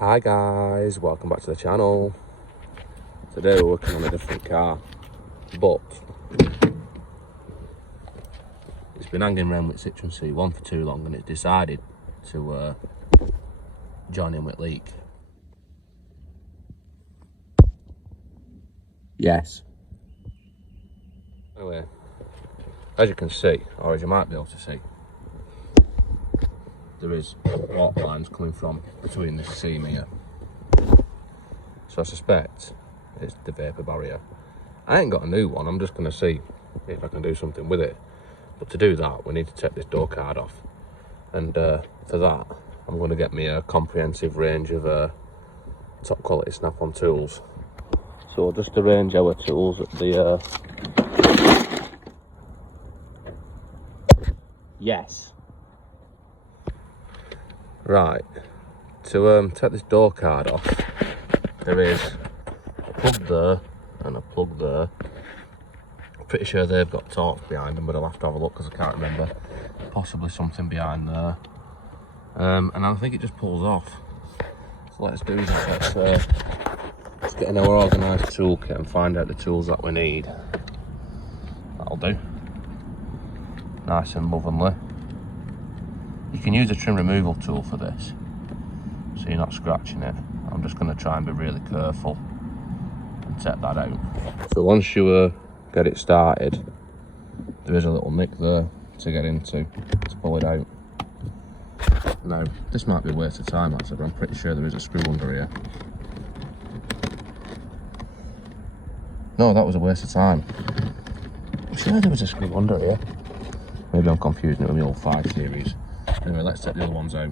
Hi guys, welcome back to the channel. Today we're working on a different car, but it's been hanging around with Citroen C1 for too long and it's decided to join in with leak. Yes. Anyway, as you can see, or as you might be able to see, there is water lines coming from between this seam here. So I suspect it's the vapour barrier. I ain't got a new one, I'm just going to see if I can do something with it. But to do that, we need to take this door card off. And for that, I'm going to get me a comprehensive range of top quality snap-on tools. So we'll just arrange our tools at the... Yes. Right, to take this door card off, there is a plug there and a plug there. I'm pretty sure they've got torques behind them, but I'll have to have a look because I can't remember. Possibly something behind there. And I think it just pulls off. So let's do this. Let's get in our organised toolkit and find out the tools that we need. That'll do. Nice and lovely. You can use a trim removal tool for this, so you're not scratching it. I'm just going to try and be really careful and take that out. So once you get it started, there is a little nick there to get into, to pull it out. Now, this might be a waste of time, actually, but I'm pretty sure there is a screw under here. No, that was a waste of time. I'm sure there was a screw under here. Maybe I'm confusing it with the old 5 series. Anyway, let's take the other ones out.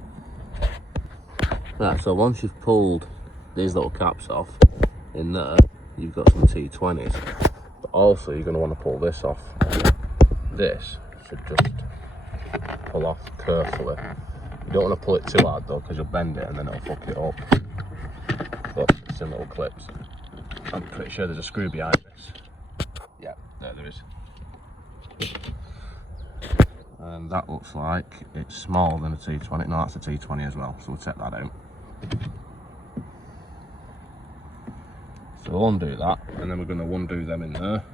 Right, so once you've pulled these little caps off in there, you've got some T20s. But also you're going to want to pull this off. This should just pull off carefully. You don't want to pull it too hard though, because you'll bend it and then it'll fuck it up. But it's in little clips. I'm pretty sure there's a screw behind this. Yeah, there is. And that looks like it's smaller than a T20. No, that's a T20 as well, so we'll take that out. So we'll undo that, and then we're going to undo them in there.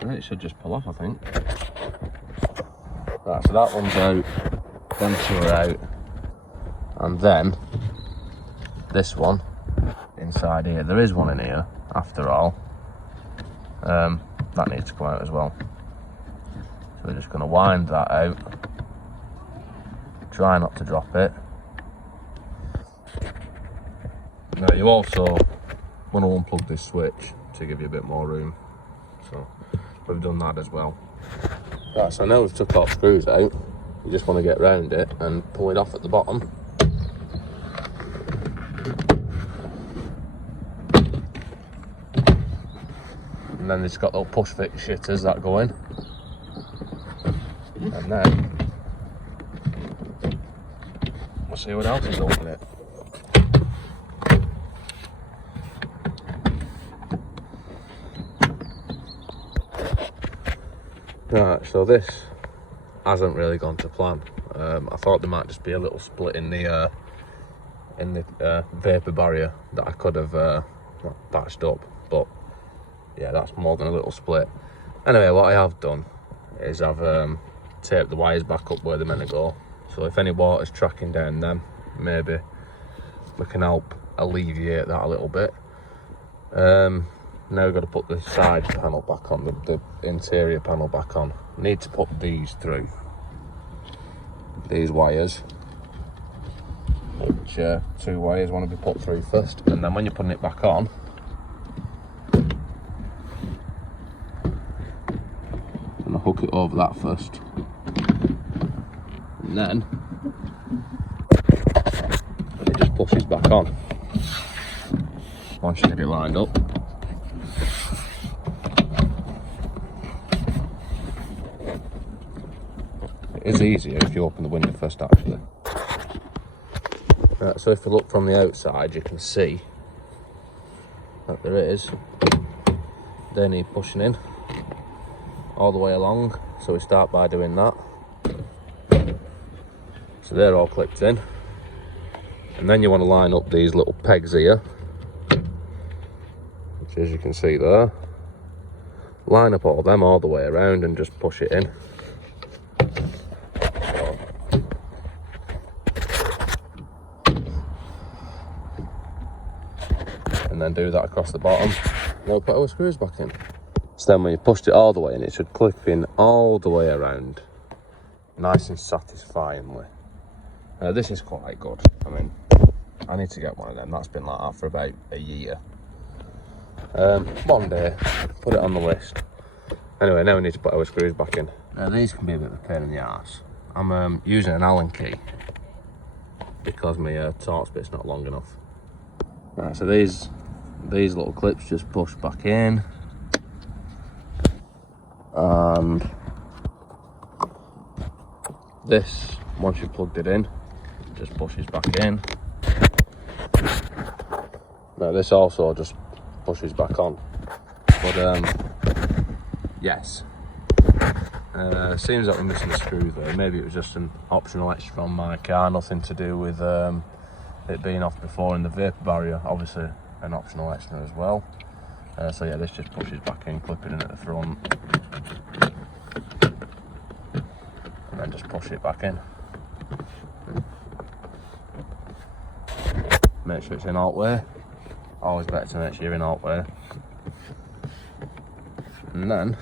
And it should just pull off, I think. Right, so that one's out, them two are out, and then this one inside here. There is one in here, after all. That needs to come out as well. So we're just going to wind that out. Try not to drop it. Now you also want to unplug this switch to give you a bit more room. So we've done that as well. Right, so now we've took our screws out, you just want to get round it and pull it off at the bottom. And then it's got little push fit shitters that go in. And then we'll see what else is up in it. Right, so this hasn't really gone to plan. I thought there might just be a little split in the vapour barrier that I could have patched up, but yeah, that's more than a little split. Anyway, what I have done is I've taped the wires back up where they're meant to go. So if any water's tracking down them, maybe we can help alleviate that a little bit. Now we've got to put the side panel back on, the interior panel back on. Need to put these through. These wires, which 2 wires want to be put through first, and then when you're putting it back on, I'm going to hook it over that first. And then it just pushes back on once you get it lined up. It is easier if you open the window first, actually. Right, so if you look from the outside, you can see that there is. They need pushing in all the way along, so we start by doing that. So they're all clipped in. And then you want to line up these little pegs here, which as you can see there, line up all them all the way around and just push it in. And then do that across the bottom. Now put our screws back in. So then when you pushed it all the way in, it should clip in all the way around, nice and satisfyingly. This is quite good. I mean, I need to get one of them. That's been like that for about a year. One day, put it on the list. Anyway, now we need to put our screws back in. Now these can be a bit of a pain in the arse. I'm using an Allen key because my Torx bit's not long enough. Right, so these little clips just push back in, and this, once you've plugged it in, just pushes back in. Now this also just pushes back on, but yes, seems like we're missing a screw there. Maybe it was just an optional extra on my car, nothing to do with it being off before, and the vapor barrier obviously an optional extra as well. So yeah, this just pushes back in, clipping in at the front, and then just push it back in. Make sure it's in alt way. Always better to make sure you're in alt way. And then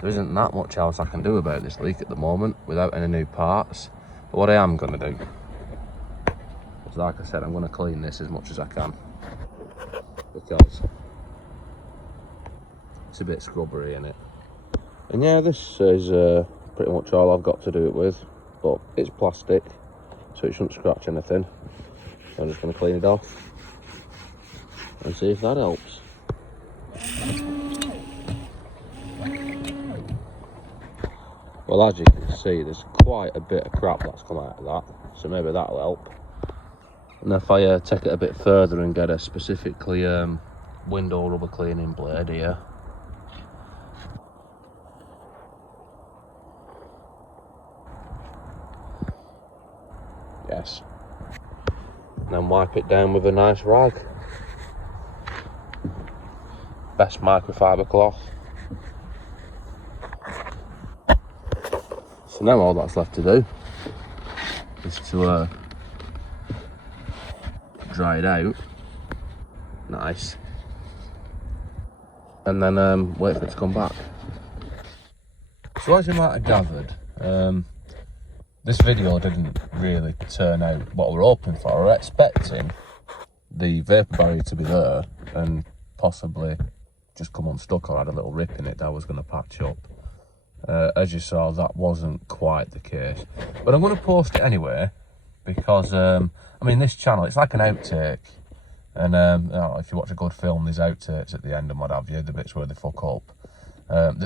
there isn't that much else I can do about this leak at the moment without any new parts. But what I am going to do, like I said, I'm going to clean this as much as I can, because it's a bit scrubbery in it. And yeah, this is pretty much all I've got to do it with, but it's plastic, so it shouldn't scratch anything. So I'm just going to clean it off and see if that helps. Well, as you can see, there's quite a bit of crap that's come out of that, so maybe that'll help. And if I take it a bit further and get a specifically window rubber cleaning blade here, yes, and then wipe it down with a nice rag. Best microfiber cloth. So now all that's left to do is to dry it out nice, and then wait for it to come back. So as you might have gathered, this video didn't really turn out what we were hoping for. We were expecting the vapor barrier to be there and possibly just come unstuck or had a little rip in it that I was going to patch up. As you saw, that wasn't quite the case, but I'm going to post it anyway, because I mean, this channel, it's like an outtake, and you know, if you watch a good film, there's outtakes at the end and what have you, the bits where they fuck up.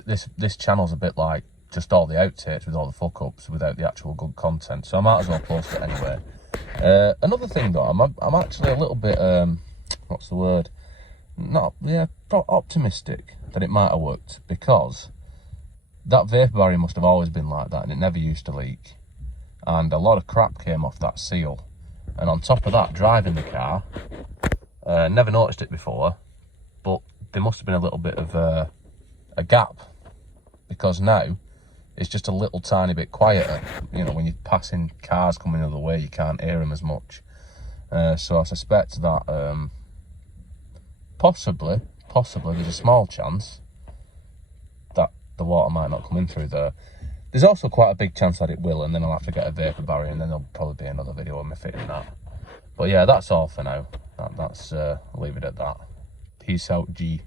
This channel's a bit like just all the outtakes with all the fuck ups without the actual good content, so I might as well post it anyway. Another thing though, I'm actually a little bit what's the word, optimistic that it might have worked, because that vapor barrier must have always been like that and it never used to leak, and a lot of crap came off that seal. And on top of that, driving the car, never noticed it before, but there must have been a little bit of a gap, because now it's just a little tiny bit quieter. You know, when you're passing cars coming the other way, you can't hear them as much. So I suspect that possibly there's a small chance that the water might not come in through there. There's also quite a big chance that it will, and then I'll have to get a vapor barrier, and then there'll probably be another video of me fitting that. But yeah, that's all for now. That's leave it at that. Peace out, G.